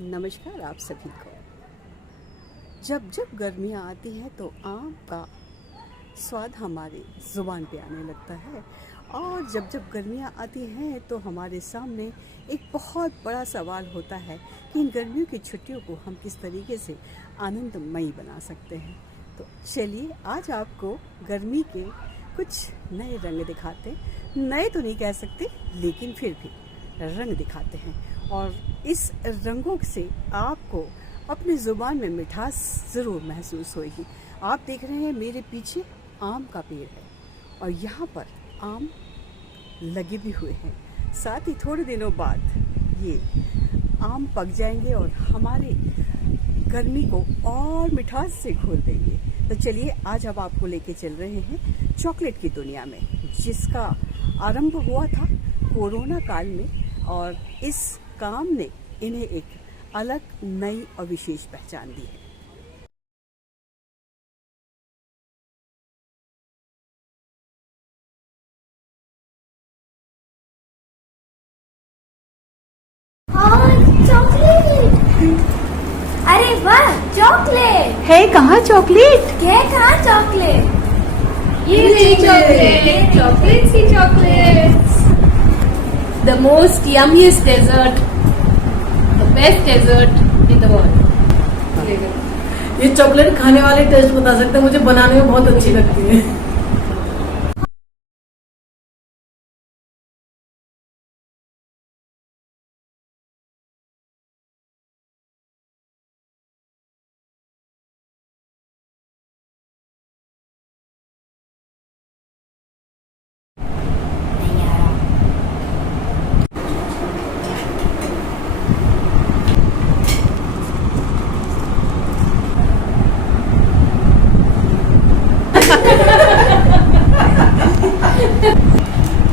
नमस्कार आप सभी को। जब जब गर्मियाँ आती हैं तो आम का स्वाद हमारी ज़ुबान पे आने लगता है और जब जब गर्मियाँ आती हैं तो हमारे सामने एक बहुत बड़ा सवाल होता है कि इन गर्मियों की छुट्टियों को हम किस तरीके से आनंदमयी बना सकते हैं। तो चलिए आज आपको गर्मी के कुछ नए रंग दिखाते, नए तो नहीं कह सकते लेकिन फिर भी रंग दिखाते हैं और इस रंगों से आपको अपनी ज़ुबान में मिठास ज़रूर महसूस होगी। आप देख रहे हैं मेरे पीछे आम का पेड़ है और यहाँ पर आम लगे भी हुए हैं। साथ ही थोड़े दिनों बाद ये आम पक जाएंगे और हमारे गर्मी को और मिठास से घोल देंगे। तो चलिए आज हम आपको लेके चल रहे हैं चॉकलेट की दुनिया में, जिसका आरंभ हुआ था कोरोना काल में और इस काम ने इन्हें एक अलग नई और विशेष पहचान दी है। चॉकलेट! अरे वाह, चॉकलेट है कहाँ चॉकलेट? क्या? कहाँ चॉकलेट? ये chocolate, chocolates he chocolates. The most yummiest dessert, the best dessert in the world. ये चॉकलेट खाने वाले टेस्ट बता सकते हैं, मुझे बनाने में बहुत अच्छी लगती है।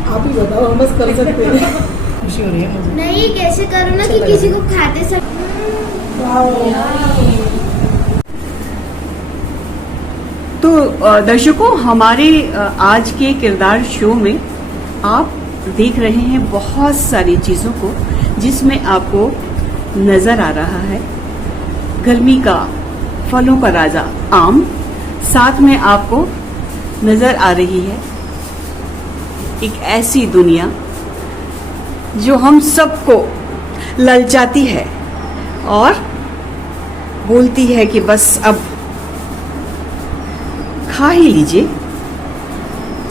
आप ही बताओ, हम बस कर सकते हैं। खुशी हो रही है मुझे। नहीं, कैसे करो ना कि किसी को खाते सब। तो दर्शकों, हमारे आज के किरदार शो में आप देख रहे हैं बहुत सारी चीजों को, जिसमें आपको नजर आ रहा है गर्मी का फलों का राजा आम। साथ में आपको नजर आ रही है एक ऐसी दुनिया जो हम सबको ललचाती है और बोलती है कि बस अब खा ही लीजिए।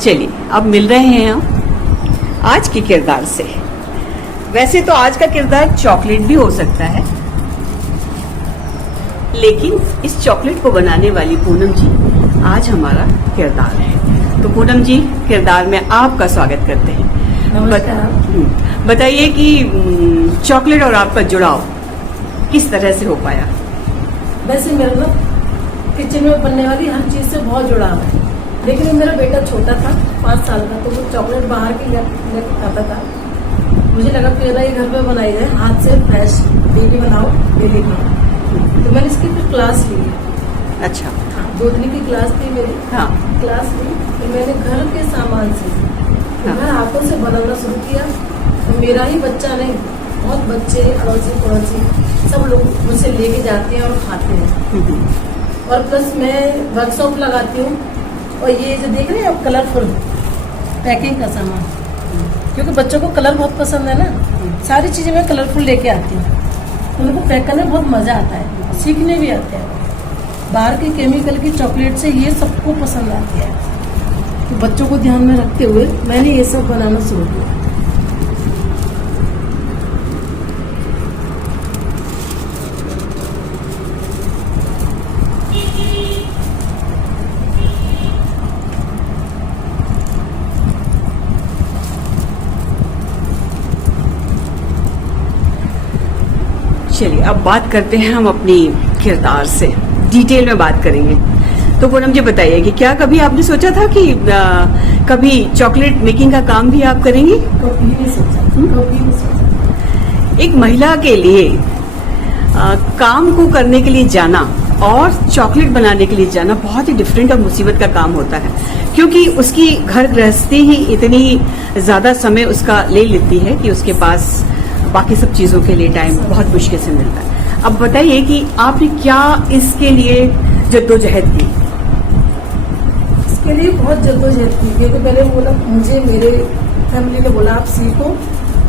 चलिए अब मिल रहे हैं हम आज के किरदार से। वैसे तो आज का किरदार चॉकलेट भी हो सकता है, लेकिन इस चॉकलेट को बनाने वाली पूनम जी आज हमारा किरदार है। तो पूनम जी, किरदार में आपका स्वागत करते हैं। बताइए कि चॉकलेट और आपका जुड़ाव किस तरह से हो पाया? वैसे मेरा ना किचन में बनने वाली हर चीज से बहुत जुड़ाव है, लेकिन मेरा बेटा छोटा था, 5 साल का, तो वो चॉकलेट बाहर की लेकर खाता था। मुझे लगा क्यों ना ये घर पे बनाई जाए, हाथ से फ्रेश, डेली बनाओ डेली खाओ। तो मैंने इसकी फिर क्लास ली है। अच्छा। हाँ, 2 दिन की क्लास थी मेरी। हाँ। क्लास ली तो मैंने घर के सामान से घर हाथों से बनाना शुरू किया। तो मेरा ही बच्चा नहीं, बहुत बच्चे, अड़ोसी पड़ोसी सब लोग मुझसे लेके जाते हैं और खाते हैं। और प्लस मैं वर्कशॉप लगाती हूँ और ये जो देख रहे हैं आप, कलरफुल पैकिंग का सामान, क्योंकि बच्चों को कलर बहुत पसंद है ना, सारी चीजें मैं कलरफुल लेके आती हूँ। उनको पैक करने में बहुत मजा आता है, सीखने भी आते हैं। बाहर के केमिकल की चॉकलेट से ये सबको पसंद आती है, तो बच्चों को ध्यान में रखते हुए मैंने ये सब बनाना शुरू किया। चलिए अब बात करते हैं हम अपनी किरदार से, डिटेल में बात करेंगे। तो पूनम जी बताइए कि क्या कभी आपने सोचा था कि कभी चॉकलेट मेकिंग का काम भी आप करेंगी? कभी नहीं सोचा, कभी नहीं सोचा। एक महिला के लिए काम को करने के लिए जाना और चॉकलेट बनाने के लिए जाना बहुत ही डिफरेंट और मुसीबत का काम होता है, क्योंकि उसकी घर गृहस्थी ही इतनी ज्यादा समय उसका ले लेती है कि उसके पास बाकी सब चीजों के लिए टाइम बहुत मुश्किल से मिलता है। अब बताइए कि आपने क्या इसके लिए जद्दोजहद की? इसके लिए बहुत जद्दोजहद की, क्योंकि पहले बोला मुझे, मेरे फैमिली ने बोला आप सीखो,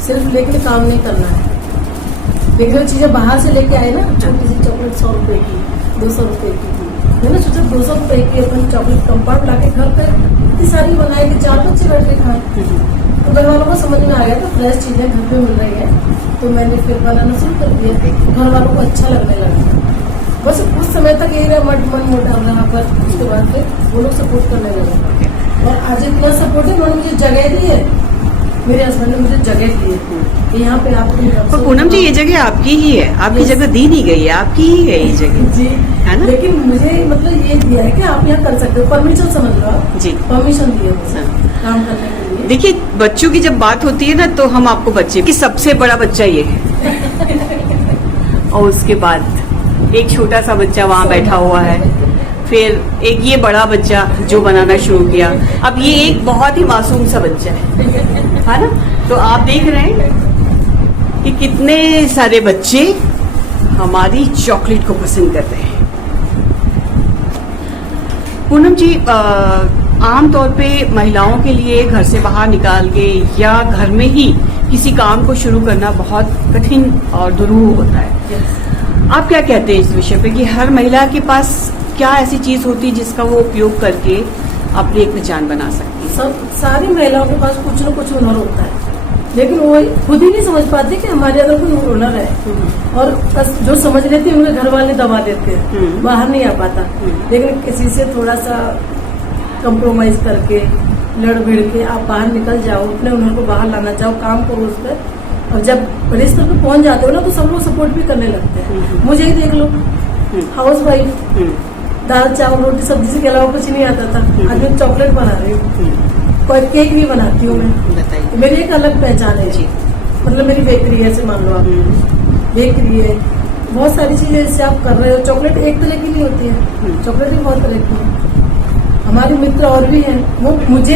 सिर्फ लेकिन काम नहीं करना है। लेकिन जो चीजें बाहर से लेके आए ना, छोटी सी चॉकलेट 100 रुपए की, 200 रुपए की, मैंने सोचा 200 रुपए की अपन चॉकलेट कंपाउंड लाके घर पे इतनी सारी बनाई कि 4 बच्चे बैठ के खाए। तो घर वालों को समझ में आ गया, तो फ्रेश चीजें घर पे मिल रही है, तो मैंने फिर बनाना शुरू कर दिया। घर वालों को अच्छा लगने लगा। बस कुछ समय तक यही रहा, मन मोटा रहा, पर उसके बाद फिर वो लोग सपोर्ट करने लगे। और आज इतना सपोर्ट है, उन्होंने मुझे जगह दी है, मेरे हस्बैंड ने मुझे जगह दी है कि यहाँ पे आप। पर पूनम जी, ये जगह आपकी ही है, आपकी जगह दी नहीं गई है, आपकी ही है ये जगह जी, है ना? लेकिन मुझे मतलब ये दिया है कि आप यहाँ कर सकते हो, परमिशन समझ लो आप जी, परमिशन दिए मुझे काम करने के लिए। देखिए बच्चों की जब बात होती है ना, तो हम आपको बच्चे की सबसे बड़ा बच्चा ये है और उसके बाद एक छोटा सा बच्चा वहाँ बैठा हुआ है, फिर एक ये बड़ा बच्चा जो बनाना शुरू किया, अब ये एक बहुत ही मासूम सा बच्चा है ना? तो आप देख रहे हैं कि कितने सारे बच्चे हमारी चॉकलेट को पसंद कर रहे हैं। पूनम जी, आमतौर पे महिलाओं के लिए घर से बाहर निकाल के या घर में ही किसी काम को शुरू करना बहुत कठिन और दुरूह होता है। आप क्या कहते हैं इस विषय पे कि हर महिला के पास क्या ऐसी चीज होती है जिसका वो उपयोग करके अपनी एक पहचान बना सकती है? सब सारी महिलाओं के पास कुछ न कुछ हुनर होता है, लेकिन वो खुद ही नहीं समझ पाते कि हमारे अंदर कोई हुनर है। और बस जो समझ लेते हैं उनके घर वाले दबा देते हैं, बाहर नहीं आ पाता। लेकिन किसी से थोड़ा सा कंप्रोमाइज करके, लड़ भिड़ के आप बाहर निकल जाओ, अपने हुनर को बाहर लाना चाहो, काम करो उस पर, और जब बड़े स्तर पर पहुंच जाते हो ना, तो सब लोग सपोर्ट भी करने लगते हैं। मुझे ही देख लो, हाउस वाइफ, दाल चावल रोटी सब्जी के अलावा कुछ नहीं आता था, आज मैं चॉकलेट बना रही हूँ, पर केक भी बनाती हूँ मैं। बताइए। मेरी एक अलग पहचान है जी, मतलब मेरी बेकरी है, ऐसे मान लो आप, बेकरी है, बहुत सारी चीजें इससे आप कर रहे हो। चॉकलेट एक तरह की नहीं होती है, चॉकलेट भी बहुत तरह की है। हमारे मित्र और भी हैं, वो मुझे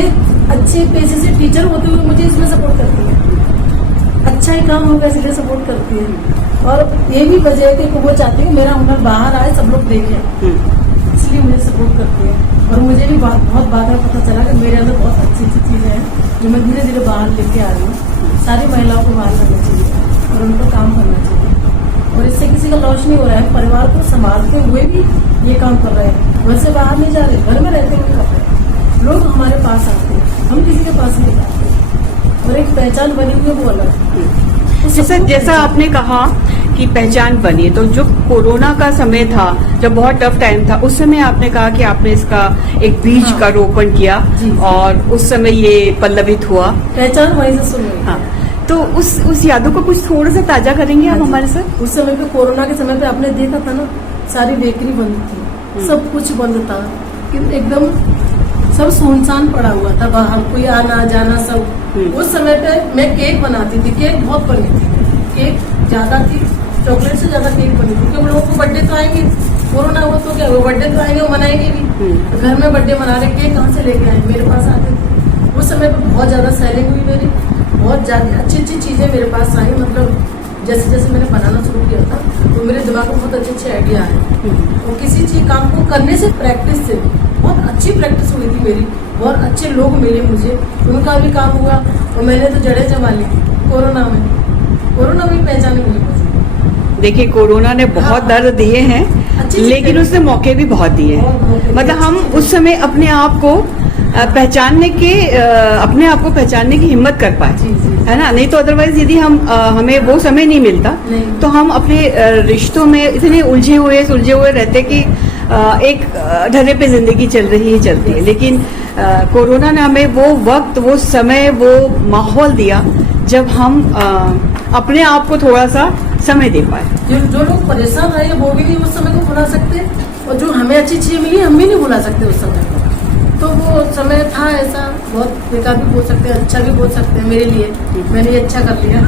अच्छे पैसे से टीचर होते हुए मुझे इसमें सपोर्ट करती है, अच्छा ही काम होगा इसलिए सपोर्ट करती है। और ये भी वजह है कि वो चाहती है मेरा हुनर बाहर आए, सब लोग देखें, इसलिए मुझे सपोर्ट करती है। और मुझे भी बहुत बाद में पता चला कि मेरे अंदर बहुत अच्छी अच्छी चीजें हैं जो मैं धीरे धीरे बाहर लेके आ रही हूँ। सारी महिलाओं को बाहर करना चाहिए और उनको काम करना चाहिए, और इससे किसी का लॉस नहीं हो रहा है। परिवार को संभालते हुए भी ये काम कर रहे हैं, घर से बाहर नहीं जा रहे, घर में रहते हुए कर रहे हैं। लोग हमारे पास आते हैं, हम किसी के पास नहीं जाते, और एक पहचान बनी हुई है वो अलग। जैसा आपने कहा कि पहचान बनी, तो जो कोरोना का समय था, जब बहुत टफ टाइम था, उस समय आपने कहा कि आपने इसका एक बीज का रोपण किया और उस समय ये पल्लवित हुआ, पहचान वहीं से शुरू हुई। हाँ, तो उस यादों को कुछ थोड़ा सा ताजा करेंगे आप हमारे साथ? उस समय पे, कोरोना के समय पे आपने देखा था ना, सारी बेकरी बंद थी, सब कुछ बंद था, एकदम सब सुनसान पड़ा हुआ था, बाहर कोई आना जाना सब। उस समय पे मैं केक बनाती थी, केक बहुत बनी थी, केक ज्यादा थी, चॉकलेट से ज्यादा केक बनी थी, क्योंकि लोगों को बर्थडे तो आएंगे, कोरोना हुआ तो क्या हुआ, बर्थडे तो आएंगे, वो मनाएंगे भी। घर में बर्थडे मना रहे, केक कहाँ से लेके आए, मेरे पास आते थे। उस समय पे बहुत ज्यादा सेलिंग हुई मेरी, बहुत ज्यादा अच्छी अच्छी चीजें मेरे पास आई। मतलब जैसे जैसे मैंने बनाना शुरू किया था, तो मेरे दिमाग में बहुत अच्छे अच्छे आइडिया आए, और किसी चीज काम को करने से, प्रैक्टिस से बहुत अच्छी प्रैक्टिस हुई थी मेरी, बहुत अच्छे लोग मिले मुझे, उनका भी काम हुआ, और मैंने तो जड़ें जमा ली कोरोना में पहचान मिली मुझे। देखिए, कोरोना ने बहुत दर्द दिए हैं, लेकिन उसने मौके भी बहुत दिए हैं। मतलब हम उस समय अपने आप को पहचानने की हिम्मत कर पाए, है ना? नहीं तो अदरवाइज यदि हमें वो समय नहीं मिलता, तो हम अपने रिश्तों में इतने उलझे हुए रहते कि एक ढर्रे पे जिंदगी चलती है। लेकिन कोरोना ने हमें वो वक्त, वो समय, वो माहौल दिया जब हम अपने आप को थोड़ा सा समय दे पाए। जो लोग परेशान रहे वो भी नहीं उस समय को भुला सकते, और जो हमें अच्छी चीज मिली हम भी नहीं भुला सकते उस समय को। तो वो समय था ऐसा, बहुत बेकार भी बोल सकते हैं, अच्छा भी बोल सकते हैं। मेरे लिए मैंने ये अच्छा कर लिया।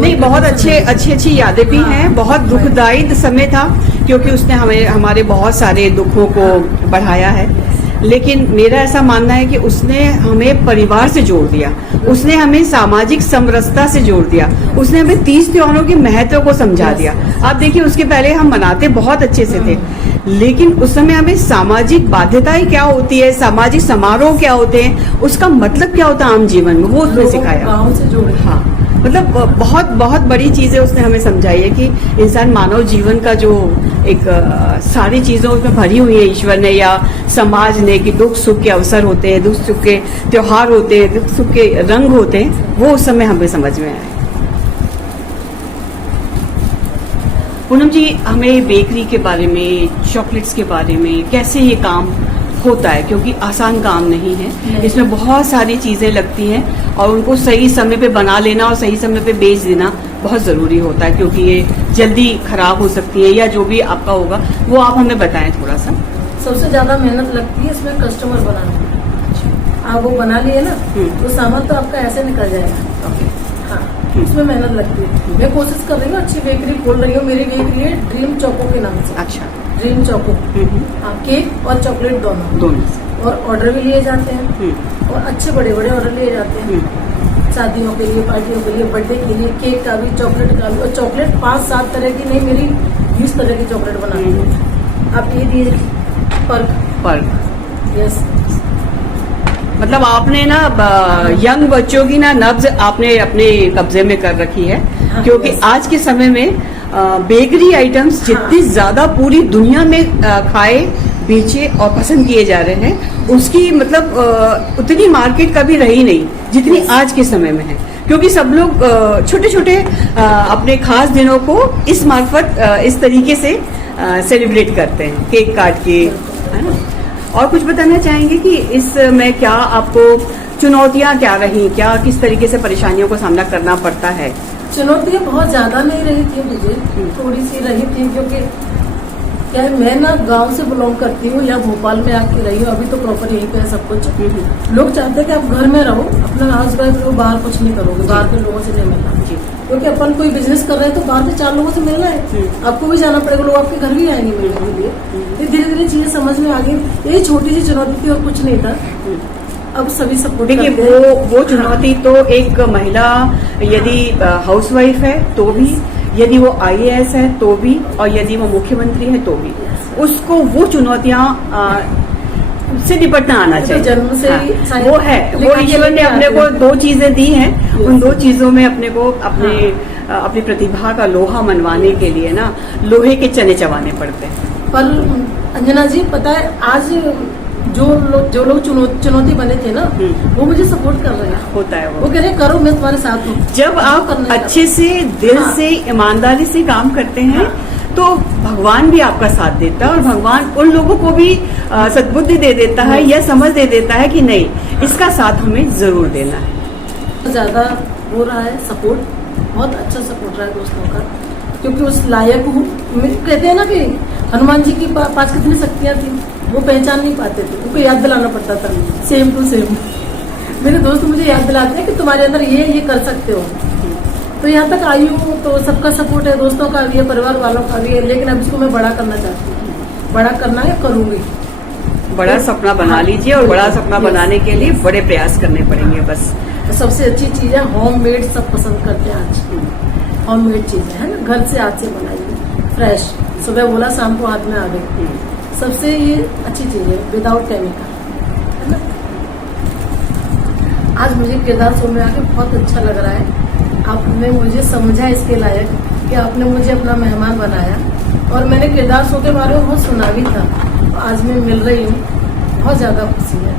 नहीं, बहुत अच्छी यादें भी हैं। बहुत दुखदायी समय था, क्योंकि उसने हमारे बहुत सारे दुखों को बढ़ाया है, लेकिन मेरा ऐसा मानना है कि उसने हमें परिवार से जोड़ दिया, उसने हमें सामाजिक समरसता से जोड़ दिया, उसने हमें तीज त्योहारों के महत्व को समझा दिया, आप देखिए उसके पहले हम मनाते बहुत अच्छे से थे, लेकिन उस समय हमें सामाजिक बाध्यताएं क्या होती है, सामाजिक समारोह क्या होते हैं, उसका मतलब क्या होता है आम जीवन में, वो उसने लोगों को सिखाया। गाँव से जोड़े। हाँ, मतलब बहुत बहुत बड़ी चीजें उसने हमें समझाई है कि इंसान मानव जीवन का जो एक सारी चीजों में भरी हुई है ईश्वर ने या समाज ने, कि दुख सुख के अवसर होते हैं, दुख सुख के त्योहार होते हैं, दुख सुख के रंग होते हैं, वो उस समय हमें समझ में आए। पूनम जी, हमें बेकरी के बारे में, चॉकलेट्स के बारे में, कैसे ये काम होता है, क्योंकि आसान काम नहीं है, इसमें बहुत सारी चीजें लगती हैं और उनको सही समय पे बना लेना और सही समय पे बेच देना बहुत जरूरी होता है, क्योंकि ये जल्दी खराब हो सकती है या जो भी आपका होगा वो आप हमें बताएं थोड़ा सा। सबसे ज्यादा मेहनत लगती है इसमें कस्टमर बनाने में। आप वो बना लिए ना तो सामान तो आपका ऐसे निकल जाएगा। हाँ, उसमें मेहनत लगती है। मैं कोशिश कर रही हूँ अच्छी बेकरी खोल रही हूँ। मेरी बेकरी है ड्रीम चोको के नाम से। अच्छा। ड्रीम चोको, हाँ, केक और चॉकलेट दोनों। और ऑर्डर भी लिए जाते हैं और अच्छे बड़े बड़े ऑर्डर लिए जाते हैं, शादियों के लिए, पार्टियों के लिए, बर्थडे के लिए, केक का भी, चॉकलेट का भी। और चॉकलेट 5-7 तरह की नहीं, मेरी 20 तरह की चॉकलेट बनाती हूँ। आप ये दिए पर यस, मतलब आपने ना यंग बच्चों की ना नब्ज आपने अपने कब्जे में कर रखी है। हाँ, क्योंकि आज के समय में बेकरी आइटम्स जितनी ज्यादा पूरी दुनिया में खाए, बेचे और पसंद किए जा रहे हैं, उसकी मतलब उतनी मार्केट कभी रही नहीं जितनी आज के समय में है। क्योंकि सब लोग छोटे छोटे अपने खास दिनों को इस मार्फत इस तरीके से सेलिब्रेट करते हैं, केक काट के, है ना। और कुछ बताना चाहेंगे कि इसमें क्या आपको चुनौतियां क्या रही, क्या किस तरीके से परेशानियों का सामना करना पड़ता है? चुनौतियाँ बहुत ज्यादा नहीं रही थी मुझे, थोड़ी सी रही थी, क्योंकि क्या है, मैं ना गांव से बिलोंग करती हूँ, या भोपाल में आके रही हूँ, अभी तो प्रॉपर यहीं पे है सब कुछ। लोग चाहते हैं कि आप घर में रहो, अपना हाउस वाइफ रहो, बाहर कुछ नहीं करोगे, बाहर के लोगों से नहीं मिलना। क्योंकि अपन कोई बिजनेस कर रहे हैं तो बाहर के 4 लोगों से मिलना है, आपको भी जाना पड़ेगा, लोग आपके घर भी आएंगे मिलने के लिए। ये धीरे धीरे चीजें समझ में आ गई। ये छोटी सी चुनौती थी और कुछ नहीं था। अब सभी सपोर्ट देखिए, करते हैं। वो चुनौती तो एक महिला यदि हाउसवाइफ है तो भी, यदि वो IAS है तो भी, और यदि वो मुख्यमंत्री है तो भी, उसको वो चुनौतियां से निपटना आना तो चाहिए। जन्म से ही हाँ, वो है, वो ईश्वर ने अपने को 2 चीजें दी हैं, उन 2 चीजों में अपने को अपनी प्रतिभा का लोहा मनवाने के लिए ना लोहे के चने चबाने पड़ते हैं। पर अंजना जी, पता है, आज जो लोग चुनौती बने थे ना, वो मुझे सपोर्ट कर रहे हैं। होता है वो कह रहे हैं करो, मैं तुम्हारे साथ हूँ। जब आप अच्छे से दिल से ईमानदारी से काम करते हैं तो भगवान भी आपका साथ देता है, और भगवान उन लोगों को भी सद्बुद्धि दे देता है या समझ दे देता है कि नहीं, इसका साथ हमें जरूर देना है। ज्यादा हो रहा है सपोर्ट, बहुत अच्छा सपोर्ट रहा है दोस्तों का, क्योंकि उस लायक हूँ। कहते हैं ना कि हनुमान जी के पास कितनी शक्तियाँ थी, वो पहचान नहीं पाते थे, उनको याद दिलाना पड़ता था सेम टू सेम। मेरे दोस्त मुझे याद दिलाते हैं कि तुम्हारे अंदर ये कर सकते हो। तो यहाँ तक आई हूँ, तो सबका सपोर्ट है, दोस्तों का भी है, परिवार वालों का भी है, लेकिन अब इसको मैं बड़ा करना चाहती हूँ। बड़ा करना है, करूंगी। बड़ा सपना बना लीजिए, और बड़ा सपना बनाने के लिए बड़े प्रयास करने पड़ेंगे। बस सबसे अच्छी चीज है होममेड, सब पसंद करते हैं आज। होममेड चीजें है ना, घर से हाथ से बनाई, फ्रेश, सुबह बोला शाम को हाथ में आ गई। सबसे ये अच्छी चीज है, विदाउट केमिकल, है ना। आज मुझे किरदार शो में आके बहुत अच्छा लग रहा है। आपने मुझे समझा इसके लायक कि आपने मुझे अपना मेहमान बनाया, और मैंने किरदार शो के बारे में बहुत सुना भी था। आज मैं मिल रही हूँ, बहुत ज्यादा खुशी है।